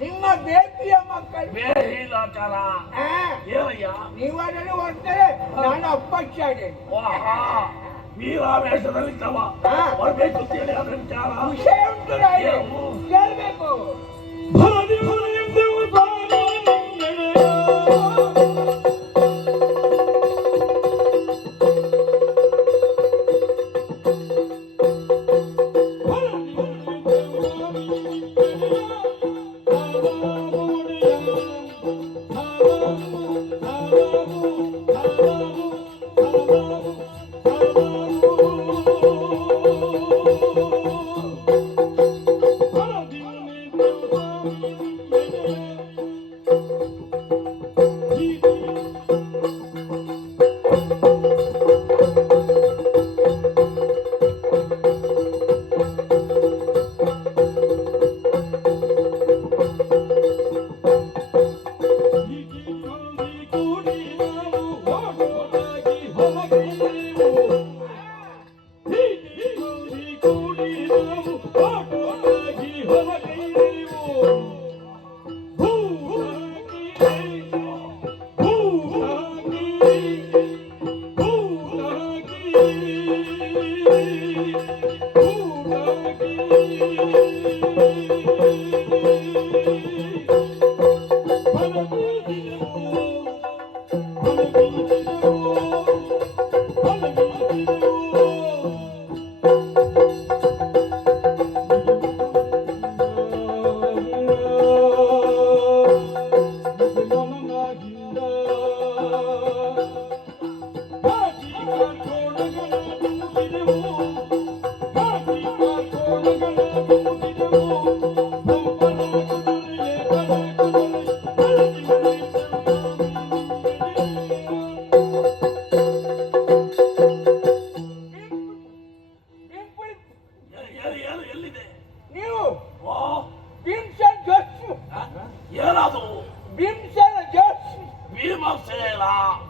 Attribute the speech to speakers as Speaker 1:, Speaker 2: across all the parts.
Speaker 1: ನಿಮ್ಮ ಬೇಕಿಯ ಮಕ್ಕಳು.
Speaker 2: ಬೇಹಿಲಾಚಾರ ಏನಯ್ಯ
Speaker 1: ನೀವಾದರೂ ಹೊರ್ತಾರೆ ನಾನು ಅಪ್ಪಚ್ಚಾಡೆ
Speaker 2: ನೀವು ಆ ತವ
Speaker 1: ಹಾ.
Speaker 2: ಬರ್ಬೇಕು ಅಂತೇಳಿ ಅದ್ರ ವಿಚಾರ.
Speaker 1: ವಿಷಯ ಉಂಟು? ಕೇಳ್ಬೇಕು.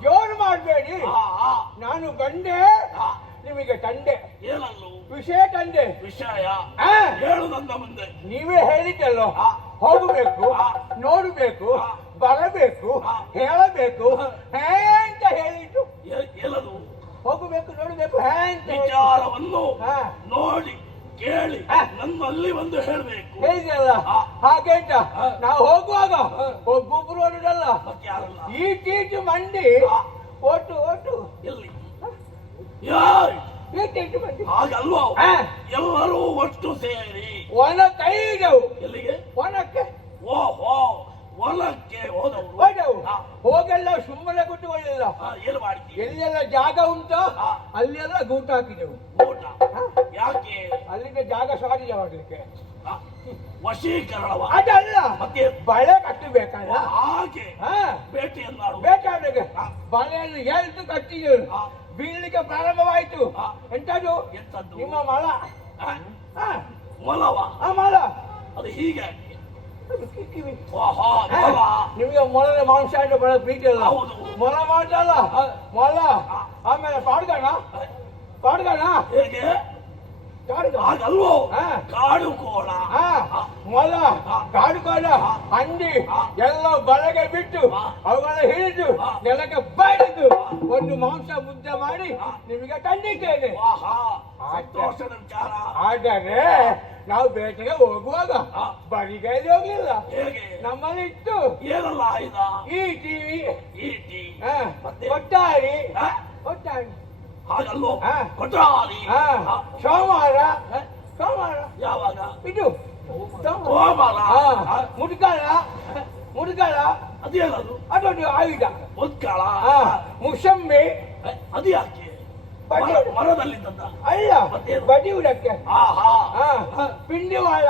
Speaker 1: ಜೋರು ಮಾಡಬೇಡಿ? ನಾನು ಗಂಡೆ ನಿಮಗೆ ತಂದೆ.
Speaker 2: ಏನಲ್ಲು
Speaker 1: ವಿಷಯ ತಂದೆ.
Speaker 2: ವಿಷಯ?
Speaker 1: ಆ,
Speaker 2: ಹೇಳು ನನ್ನ ಮುಂದೆ.
Speaker 1: ನೀವೇ ಹೇಳಿದ್ದಲ್ಲ. ಹೋಗಬೇಕು ನೋಡಬೇಕು ಬರಬೇಕು ಹೇಳಬೇಕು. ಹೇ ಅಂತ ಹೇಳಿದ್ದು
Speaker 2: ಏ-
Speaker 1: ಹೋಗಬೇಕು ನೋಡಬೇಕು ಹೇ ಅಂತ.
Speaker 2: ವಿಚಾರವನ್ನು. ನೋಡಿ. ಕೇಳಿ. ನಮ್ಮಲ್ಲಿ ಒಂದು ಹೇಳ್ಬೇಕು.
Speaker 1: ಹಾಗೆ ಅಂತ ನಾವು ಹೋಗುವಾಗ. ಒಬ್ಬೊಬ್ರು ಹೊರಡಲ್ಲ
Speaker 2: ಮತ್ಯಾರಲ್ಲ
Speaker 1: ಈ ಟೀಟು ಮಂಡಿ. ಓಟು ಓಟು
Speaker 2: ಎಲ್ಲಿ? ಯಾರು?
Speaker 1: ಈ ಮಂಡಿ.
Speaker 2: ಹಾಗಲ್ವಾ? ಎಲ್ಲರೂ ಒಟ್ಟು ಸೇರಿ.
Speaker 1: ಒಣ ಕೈದವು
Speaker 2: ಎಲ್ಲಿಗೆ?
Speaker 1: ಒಣಕ್ಕೆ.
Speaker 2: ಓಹೋ. ಹೊಲಕ್ಕೆ ಹೋದವರು.
Speaker 1: ಹೋಗೆಲ್ಲ ಸುಮ್ಮನೆ ಕೂತ್ಕೊಳ್ಳಿಲ್ಲ
Speaker 2: ಆ, ಏನು ಮಾಡ್ತೀವಿ
Speaker 1: ಎಲ್ಲೆಲ್ಲ ಜಾಗ ಉಂಟು. ಅಲ್ಲೆಲ್ಲ ಗೂಟ ಹಾಕಿದೆವು.
Speaker 2: ಊಟ ಯಾಕೆ?
Speaker 1: ಅಲ್ಲಿಂದ ಜಾಗ ಸಾರಿಲ್ಲ ಹೋಗ್ಲಿಕ್ಕೆ
Speaker 2: ವಶೀಕರಣ
Speaker 1: ಅದಲ್ಲ.
Speaker 2: ಮತ್ತೆ?
Speaker 1: ಬಳೆ ಕಟ್ಟಬೇಕಲ್ಲ.
Speaker 2: ಹಾಗೆ.
Speaker 1: ಬೇಕಾದಾಗ.
Speaker 2: ಆ.
Speaker 1: ಬಳೆಯನ್ನು ಎಲ್ತು ಕಟ್ಟಿದ್ರು. ಬೀಳ್ಲಿಕ್ಕೆ ಪ್ರಾರಂಭವಾಯ್ತು. ಎಂತದು
Speaker 2: ಎಂತದ್ದು
Speaker 1: ನಿಮ್ಮ ಮಲ.
Speaker 2: ಮಲವ
Speaker 1: ಆ,
Speaker 2: ಮೊಲವ?
Speaker 1: ಆ ಮಲ.
Speaker 2: ಅದು ಹೀಗೆ.
Speaker 1: ನಿಮಗೆ ಮೊಲನೆ ಮಾಂಸ ಅಂದ್ರೆ ಬಹಳ ಪ್ರೀತಿ ಅಲ್ಲ
Speaker 2: ಹೌದು.
Speaker 1: ಮೊಲ ಮಾಡ್ತಲ್ಲ ಮೊಲ ಆಮೇಲೆ ಪಾಡ್ಗಣ ಪಾಡ್ಗಣ
Speaker 2: ಕಾಡು
Speaker 1: ಕೋಳ ಮೊಲ ಕಾಡುಕೋಣ ಹಂದಿ ಎಲ್ಲ ಬಳಗೆ ಬಿಟ್ಟು ಅವುಗಳ ಹಿಡಿದು ನೆಲಕ್ಕೆ ಬಡಿದು ಒಂದು ಮಾಂಸ ಮುದ್ದೆ ಮಾಡಿ ನಿಮಗೆ ತಂದಿದ್ದೇನೆ. ಆದರೆ ನಾವು ಬೇಟೆಗೆ ಹೋಗುವಾಗ ಬರಿಗೈಲಿ ಹೋಗ್ಲಿಲ್ಲ.
Speaker 2: ಹೇಗೆ?
Speaker 1: ನಮ್ಮಲ್ಲಿ ಇತ್ತು
Speaker 2: ಏನಲ್ಲ ಆಯ್ದ
Speaker 1: ಈ ಟಿವಿ ಒಟ್ಟಾರಿ? ಒಟ್ಟಾರಿ. ಆ, ಆ, ಸೋಮವಾರ. ಸೋಮವಾರ.
Speaker 2: ಯಾವಾಗ?
Speaker 1: ಇದು.
Speaker 2: ಸೋಮವಾರ.
Speaker 1: ಮುಡ್ಕಾಳ ಮುಡ್ಕಾಳ
Speaker 2: ಅದೇನದು?
Speaker 1: ಅದೊಂದು ಆಯುಧ.
Speaker 2: ಮುದ್ಕಳ.
Speaker 1: ಆ, ಮುಸಂಬಿ.
Speaker 2: ಅದು ಯಾಕೆ?
Speaker 1: ಬಡ್ಡಿ.
Speaker 2: ಮರ- ಮರದಲ್ಲಿದ್ದದ್ದ?
Speaker 1: ಅಲ್ಲ? ಬಡಿ ಉಡಕ್ಕೆ. ಪಿಂಡಿವಾಳ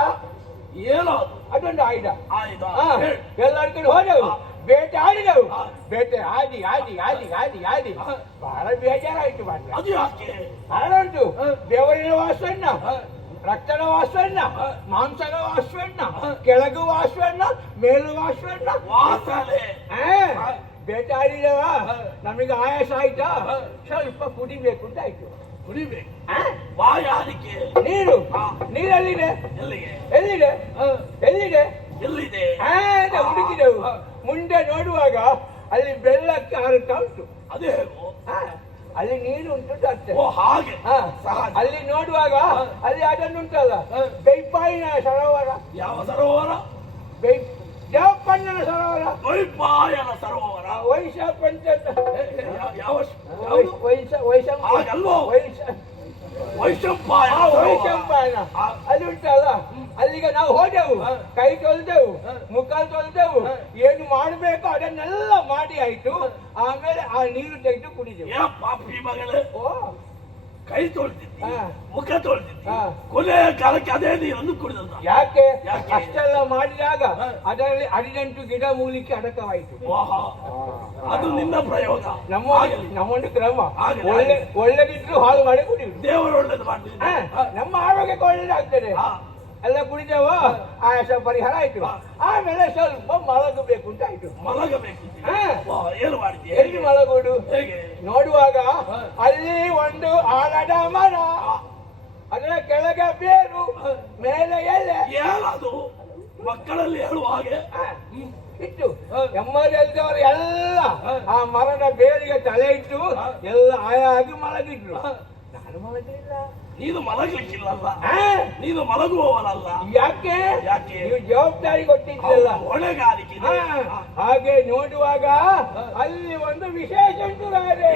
Speaker 2: ಏನೋ ಅದು
Speaker 1: ಅದೊಂದು ಆಯುಧ.
Speaker 2: ಆಯುಧ.
Speaker 1: ಆ, ಎಲ್ಲರ ಕಡೆ ಹೋದೆವು. ಬೇಟೆ ಆಡಿದವು. ಬೇಟೆ ಆಡಿ ಆಡಿ ಆಡಿ ಆಡಿ ಆಡಿ. ಬಹಳ ಬೇಜಾರಾಯ್ತು ಮಾತ್ರ
Speaker 2: ಅದು
Speaker 1: ದೇವರಿನ
Speaker 2: ವಾಸವಣ್ಣ.
Speaker 1: ರಕ್ತದ
Speaker 2: ವಾಸವಣ್ಣ.
Speaker 1: ಮಾಂಸದ
Speaker 2: ವಾಸವಣ್ಣ
Speaker 1: ಕೆಳಗು ವಾಸವಣ್ಣ ಮೇಲು ವಾಸವಣ್ಣ
Speaker 2: ವಾಸನೆ.
Speaker 1: ಬೇಟೆ ಆಡಿದವ. ನಮಗೆ ಆಯಾಸ ಆಯ್ತಾ. ಸ್ವಲ್ಪ ಕುಡಿಬೇಕು ಅಂತ ಆಯ್ತು.
Speaker 2: ಕುಡಿಬೇಕು?
Speaker 1: ನೀರು.
Speaker 2: ಆ.
Speaker 1: ಎಲ್ಲಿದೆ?
Speaker 2: ಎಲ್ಲಿದೆ?
Speaker 1: ಎಲ್ಲಿದೆ?
Speaker 2: ಎಲ್ಲಿದೆ
Speaker 1: ಆ, ನೋಡುವಾಗ ಅಲ್ಲಿ ಬೆಳ್ಳಕ್ಕೆ ಹಾರುತ್ತಾ ಉಂಟು
Speaker 2: ಅದೇ
Speaker 1: ಅಲ್ಲಿ ನೀರು ಉಂಟು ಅಷ್ಟೇ
Speaker 2: ಓ ಹಾಗೆ.
Speaker 1: ಅಲ್ಲಿ ನೋಡುವಾಗ. ಅಲ್ಲಿ ಅದನ್ನುಂಟಲ್ಲ
Speaker 2: ಉಂಟಲ್ಲ
Speaker 1: ಬೈಪಾಯಿನ ಸರೋವರ.
Speaker 2: ಯಾವ ಸರೋವರ?
Speaker 1: ಬೈ ದೇವಪ್ಪಣ್ಣನ ಸರೋವರ.
Speaker 2: ವೈಪಾಯನ ಸರೋವರ.
Speaker 1: ವೈಶ ಪಂಚ
Speaker 2: ಯಾವ?
Speaker 1: ವೈಶ ವೈಶಂ? ವೈಶ ವೈಶಂಪಾಯನ
Speaker 2: ಆ.
Speaker 1: ಅಲ್ಲಿ ಉಂಟಲ್ಲ. ಅಲ್ಲಿಗೆ ನಾವು ಹೋದೆವು. ಕೈ ತೊಳೆದೆವು. ಮುಖ ತೊಳೆದೆವು. ಏನು ಮಾಡಬೇಕು ಅದನ್ನೆಲ್ಲ ಮಾಡಿ ಆಯ್ತು. ಆಮೇಲೆ ಆ ನೀರು ತೆಗೆದು ಕುಡಿದೆವು.
Speaker 2: ಏ ಪಾಪಿ ಮಗಳೇ. ಕೈ ತೊಳ್ದಿದ್ದಿ ಮುಖ ತೊಳ್ದಿದ್ದಿ. ಕಾಲಕ್ಕೆ ಅದೇ ನೀರನ್ನು ಕುಡಿದ
Speaker 1: ಯಾಕೆ? ಅಷ್ಟೆಲ್ಲ ಮಾಡಿದಾಗ ಅದರಲ್ಲಿ ಹದಿನೆಂಟು ಗಿಡ ಮೂಲಿಕೆ ಅಡಕವಾಯಿತು.
Speaker 2: ಅದು ನಿನ್ನ ಪ್ರಯೋಗ.
Speaker 1: ನಮ್ಮ. ನಮ್ಮೊಂದು ಕ್ರಮ. ಒಳ್ಳೆ. ಒಳ್ಳೆದಿದ್ರು ಹಾಳು ಮಾಡಿ ಕುಡಿಯುದು
Speaker 2: ದೇವರು ಒಳ್ಳೇದು
Speaker 1: ಮಾಡಿ ನಮ್ಮ ಆರೋಗ್ಯಕ್ಕೆ ಒಳ್ಳೇದಾಗ್ತದೆ. ಎಲ್ಲ ಕುಡಿದೇವ ಆಯಾಸ ಪರಿಹಾರ ಆಯ್ತು. ಆಮೇಲೆ ಸ್ವಲ್ಪ ಮಲಗಬೇಕು ಅಂತ ಆಯ್ತು.
Speaker 2: ಮಲಗಬೇಕು.
Speaker 1: ಎಲ್ಲಿ
Speaker 2: ಮಲಗೋಡು
Speaker 1: ನೋಡುವಾಗ ಅಲ್ಲಿ ಒಂದು ಆಲದ ಮರ. ಅದರ ಕೆಳಗೆ ಬೇರು ಮೇಲೆ ಎಲೆ.
Speaker 2: ಏನದು ಮಕ್ಕಳಲ್ಲಿ ಹೇಳುವ ಹಾಗೆ.
Speaker 1: ಇಟ್ಟು
Speaker 2: ಹಾ.
Speaker 1: ಎಲ್ಲ ಆ ಮರದ ಬೇರಿಗೆ ತಲೆ ಇಟ್ಟು ಎಲ್ಲ ಆಯಾಗಿ ಮಲಗಿದ್ರು. ನಾನು ಮಲಗಲಿಲ್ಲ
Speaker 2: ನೀನು ಮಲಗಲಿಕ್ಕಿಲ್ಲಲ್ಲ? ನೀನು ಮಲಗುವವನಲ್ಲ?
Speaker 1: ಯಾಕೆ?
Speaker 2: ಯಾಕೆ?
Speaker 1: ನೀವು ಜವಾಬ್ದಾರಿ ಕೊಟ್ಟಿದ್ದಲ್ಲ
Speaker 2: ಹೊಣೆಗಾರಿಕೆ
Speaker 1: ಹಾಗೆ ನೋಡುವಾಗ ಅಲ್ಲಿ ಒಂದು ವಿಶೇಷ ಉಂಟು ರಾಜೇ.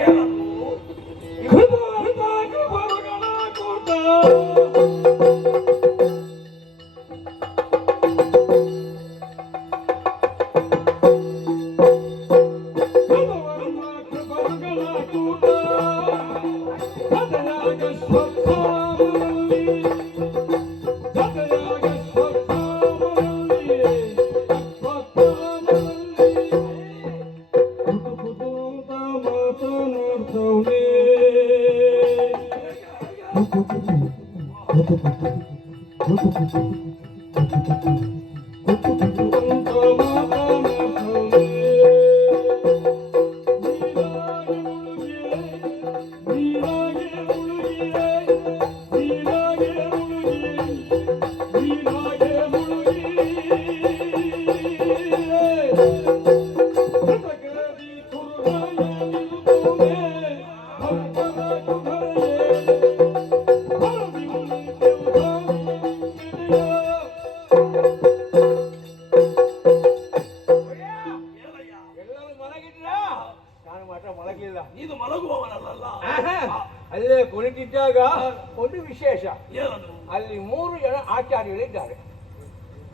Speaker 1: ಆಚಾರ್ಯರಿದ್ದಾರೆ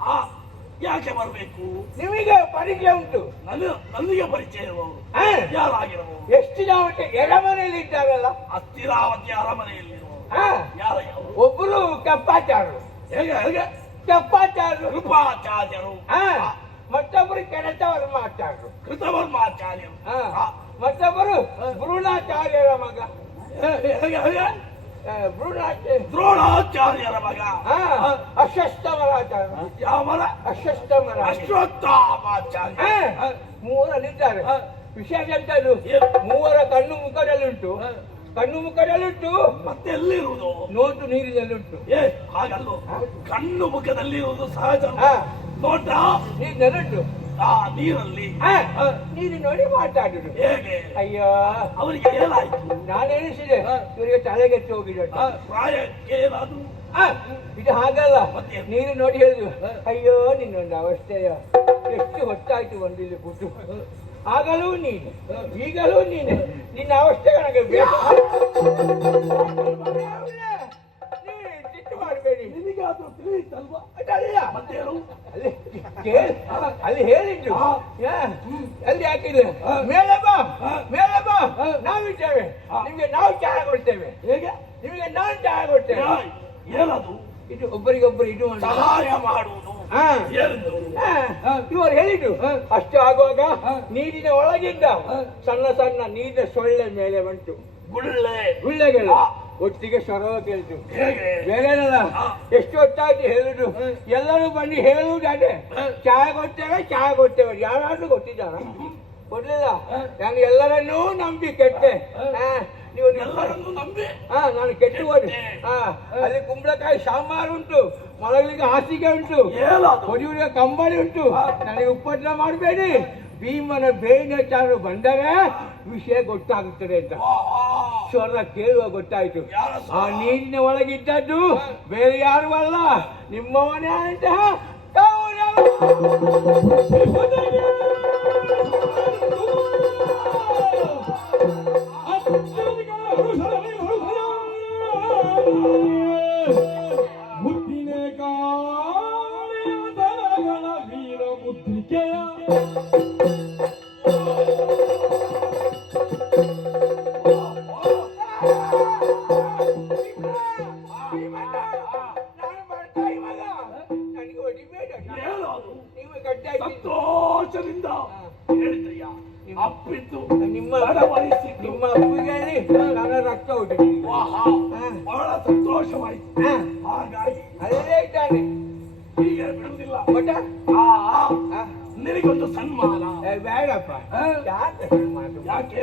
Speaker 2: ಆ ಯಾಕೆ ಬರಬೇಕು?
Speaker 1: ನಿಮಗೆ ಪರಿಚಯ ಉಂಟು.
Speaker 2: ನನ್ನ ನನಗೆ ಪರಿಚಯ ಇರುವವರು
Speaker 1: ಆ?
Speaker 2: ಯಾರಾಗಿರಬಹುದು?
Speaker 1: ಎಷ್ಟು ಜನ ಒಟ್ಟು ಎಡಮನೆಯಲ್ಲಿ ಇದ್ದಾರಲ್ಲ?
Speaker 2: ಅಸ್ಥಿರಾವತಿ ಅರಮನೆಯಲ್ಲಿ ಯಾರ
Speaker 1: ಒಬ್ಬರು ಕಪ್ಪಾಚಾರರು
Speaker 2: ಹೇಗೆ ಹೇಗೆ?
Speaker 1: ಕಪ್ಪಾಚಾರರು
Speaker 2: ಕೃಪಾಚಾರ್ಯರು.
Speaker 1: ಮತ್ತೊಬ್ಬರು ಕೆಣಚವರ ಮಾಚಾರರು
Speaker 2: ಕೃತವರ್ಮಾಚಾರ್ಯರು
Speaker 1: ಆ, ಮತ್ತೊಬ್ಬರು ಭ್ರೂಣಾಚಾರ್ಯರ ಮಗ.
Speaker 2: ಹೇ- ಹೇಗೆ ಹೇಗೆ? ದ್ರೋಣಾಚಾರ್ಯರ ಮಗ.
Speaker 1: ಆ, ಯಾವರ
Speaker 2: ಯಾವನ?
Speaker 1: ಅಶ್ವತ್ಥಮರ
Speaker 2: ಅಶ್ವತ್ಥಾಮಾಚಾರ್ಯ.
Speaker 1: ಮೂವರಲ್ಲಿದ್ದಾರೆ. ವಿಶೇಷ ಎಂತದ್ದು
Speaker 2: ಏನು?
Speaker 1: ಮೂವರ ಕಣ್ಣು ಮುಖದಲ್ಲುಂಟು. ಕಣ್ಣು ಮುಖದಲ್ಲುಂಟು.
Speaker 2: ಮತ್ತೆ ಎಲ್ಲಿರುವುದು
Speaker 1: ನೋಟು ನೀರಿನಲ್ಲುಂಟು.
Speaker 2: ಏ ಹಾಗಲ್ಲೋ. ಕಣ್ಣು ಮುಖದಲ್ಲಿರುವುದು ಸಹಜ.
Speaker 1: ನೋಟ
Speaker 2: ನೋಟ
Speaker 1: ನೀರಿನಲ್ಲುಂಟು.
Speaker 2: ಆ ನೀರಲ್ಲಿ.
Speaker 1: ನೀರು ನೋಡಿ ಮಾತಾಡಿದ್ರು
Speaker 2: ಹೇಗೆ?
Speaker 1: ಅಯ್ಯೋ.
Speaker 2: ಅವರಿಗೆ ಏನಾಯ್ತು?
Speaker 1: ನಾನು ಎಣಿಸಿದೆ. ಇವರಿಗೆ ತಲೆಗೆಟ್ಟು ಹೋಗಿದೆ ಅಂತ.
Speaker 2: ಆ, ಪ್ರಾಯಕ್ಕೆ ಏನಾದ್ರು?
Speaker 1: ಇದು ಹಾಗಲ್ಲ? ನೀರು ನೋಡಿ ಹೇಳಿದ್ರು. ಅಯ್ಯೋ ನಿನ್ನೊಂದು ಅವಸ್ಥೆಯ ಎಷ್ಟು ಹೊತ್ತಾಯ್ತು ಒಂದಿಲ್ಲಿ ಇಲ್ಲಿ ಕೂತು. ಆಗಲೂ ನೀನು. ಈಗಲೂ ನೀನು. ನಿನ್ನ ಅವಸ್ಥೆ ನನಗೆ ಬೇಕು.
Speaker 2: ಅದು ತಿಳಿಯಿತಲ್ವಾ
Speaker 1: ಅದಲ್ಲ
Speaker 2: ಮತ್ತೇನು
Speaker 1: ಅಲ್ಲಿ ಕೇಳ್- ಅಲ್ಲಿ ಹೇಳಿದ್ರು. ಅಲ್ಲಿ ಹಾಕಿದ್ರೆ. ಮೇಲೆ ಬಾ. ಮೇಲೆ ಬಾ. ನಾವಿದ್ದೇವೆ. ನಿಮ್ಗೆ ನಾವು ಚಹಾ ಕೊಡ್ತೇವೆ.
Speaker 2: ಹೇಗೆ?
Speaker 1: ನಿಮಗೆ ನಾನು ಚಹಾ ಕೊಡ್ತೇವೆ.
Speaker 2: ಏನದು
Speaker 1: ಇದು ಒಬ್ಬರಿಗೊಬ್ಬರು ಇದು
Speaker 2: ಸಹಾಯ ಮಾಡುವುದು.
Speaker 1: ಇವರು ಹೇಳಿದ್ರು. ಅಷ್ಟು ಆಗುವಾಗ. ನೀರಿನ ಒಳಗಿಂದ ಸಣ್ಣ ಸಣ್ಣ ನೀರಿನ ಸೊಳ್ಳೆ ಮೇಲೆ ಬಂತು.
Speaker 2: ಗುಳ್ಳೆ.
Speaker 1: ಗುಳ್ಳೆಗಳು. ಒಟ್ಟಿಗೆ ಸ್ವರವ
Speaker 2: ಕೇಳಿದ್ರು
Speaker 1: ಬೇರೆನಲ್ಲ. ಎಷ್ಟು ಹೊತ್ತಾಯ್ತು
Speaker 2: ಹೇಳಿದ್ರು.
Speaker 1: ಎಲ್ಲರೂ ಬನ್ನಿ ಹೇಳುವುದು ಅದೇ. ಚಹಾ ಕೊಡ್ತೇವೆ ಚಹಾ ಕೊಡ್ತೇವೆ. ಯಾರಾದ್ರೂ ಕೊಟ್ಟಿದ್ದಾರ ಕೊಡ್ಲಿಲ್ಲ? ನಾನು ಎಲ್ಲರನ್ನೂ ನಂಬಿ ಕೆಟ್ಟೆ. ನೀವು
Speaker 2: ನಂಬಿ?
Speaker 1: ಹಾ ನಾನು ಕೆಟ್ಟು ಹೋದೆ. ಹಾ ಅಲ್ಲಿ ಕುಂಬಳಕಾಯಿ ಸಾಂಬಾರು ಉಂಟು. ಮಲಗಲಿಕ್ಕೆ ಹಾಸಿಗೆ ಉಂಟು. ಹೊಡಿಯುವ ಕಂಬಳಿ ಉಂಟು. ನನಗೆ ಉಪದ್ರ ಮಾಡಬೇಡಿ. ಭೀಮನ ಬೇಣಚಾರು ಬಂದರೆ ವಿಷಯ ಗೊತ್ತಾಗುತ್ತದೆ ಅಂತ. ಸ್ವರ ಕೇಳುವ ಗೊತ್ತಾಯ್ತು. ಆ ನೀರಿನ ಒಳಗಿದ್ದದ್ದು ಬೇರೆ ಯಾರು ಅಲ್ಲ. ನಿಮ್ಮವನೇ ಅಂತಹ
Speaker 2: ಅಪ್ಪಿದ್ದು
Speaker 1: ನಿಮ್ಮ
Speaker 2: ಬಡವಯಿಸಿದ್ದು.
Speaker 1: ನಿಮ್ಮ ಅಪ್ಪಿಗೆ ನನ್ನ ರಕ್ತ ಹೊಡಿತೀನಿ
Speaker 2: ಆಹಾ, ಬಹಳ ಸಂತೋಷವಾಯಿತು. ಹಾಗಾಗಿ
Speaker 1: ಅಲ್ಲೇ ಇದ್ದಾನೆ.
Speaker 2: ಹೀಗೆ ಬಿಡುವುದಿಲ್ಲ.
Speaker 1: ಬಟ್
Speaker 2: ಆ, ನಿನಗೊಂದು ಸನ್ಮಾನ.
Speaker 1: ಬೇಡಪ್ಪ? ಯಾಕೆ ಮಾತು
Speaker 2: ಯಾಕೆ?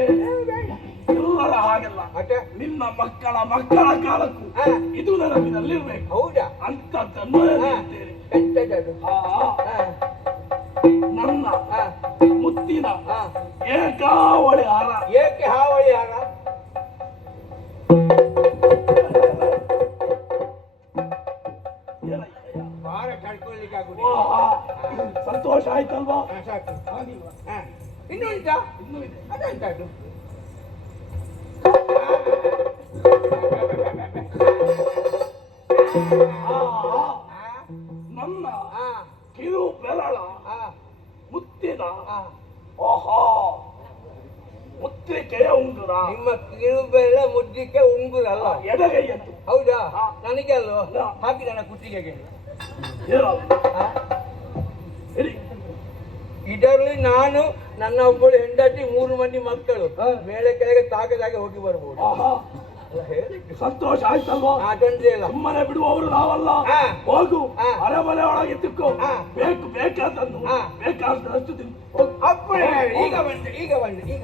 Speaker 2: ಎಲ್ಲರ ಹಾಗಲ್ಲ.
Speaker 1: ಮತ್ತೆ
Speaker 2: ನಿನ್ನ ಮಕ್ಕಳ ಮಕ್ಕಳ ಕಾಲಕ್ಕೂ. ಇದು ನೆನಪಿನಲ್ಲಿರ್ಬೇಕು
Speaker 1: ಹೌದಾ?
Speaker 2: ಅಂತದ್ದನ್ನು
Speaker 1: ಎಂತದದು?
Speaker 2: ಆ, ಏಕಾವಳಿ ಹಾರ
Speaker 1: ಏಕೆ ಹಾವಳಿ ಯಾರ
Speaker 2: ಏನಯ್ಯ?
Speaker 1: ಭಾರ ಕಳ್ಕೊಳ್ಳಿಕ್ಕೆ ಆಗುದಿಲ್ಲ
Speaker 2: ಓಹಾ, ಸಂತೋಷ ಆಯ್ತಲ್ವಾ
Speaker 1: ಆ, ಸಾಕು
Speaker 2: ಆಗಿಲ್ವಾ?
Speaker 1: ಆ, ಇನ್ನು ಉಂಟಾ
Speaker 2: ಇನ್ನೂ ಇದೆ
Speaker 1: ಅದೆಂತದ್ದು
Speaker 2: ಆ, ಆ, ಉಂಗುರ.
Speaker 1: ನಿಮ್ಮ ಕಿರುಬೆಲ್ಲ ಮುದ್ದಿಕ್ಕೆ ಉಂಗುರಲ್ಲ.
Speaker 2: ಎಡಗೈಯದ್ದು
Speaker 1: ಹೌದಾ? ನನಗೆ
Speaker 2: ಅಲ್ಲ.
Speaker 1: ಹಾಕಿ ನನ್ನ ಕುತ್ತಿಗೆಗೆ? ಇದರಲ್ಲಿ ನಾನು ನನ್ನ ಒಬ್ಬಳು ಹೆಂಡತಿ ಮೂರು ಮಂದಿ ಮಕ್ಕಳು. ಮೇಲೆ ಕೆಳಗೆ ತಾಗದಾಗೆ ಹೋಗಿ ಬರ್ಬೋದು. ಅಲ್ಲ.
Speaker 2: ಸಂತೋಷ ಆಯ್ತಲ್ವಾ? ಸುಮ್ಮನೆ ಬಿಡುವವರು ನಾವಲ್ಲ. ಹೋಗು. ಅರಮನೆ ಒಳಗೆ ತಿಕ್ಕೋ. ಬೇಕು ಬೇಕಾದನ್ನು. ಬೇಕಾದಷ್ಟು
Speaker 1: ಈಗ ಬಂದೆ ಈಗ ಬಂದೆ ಈಗ.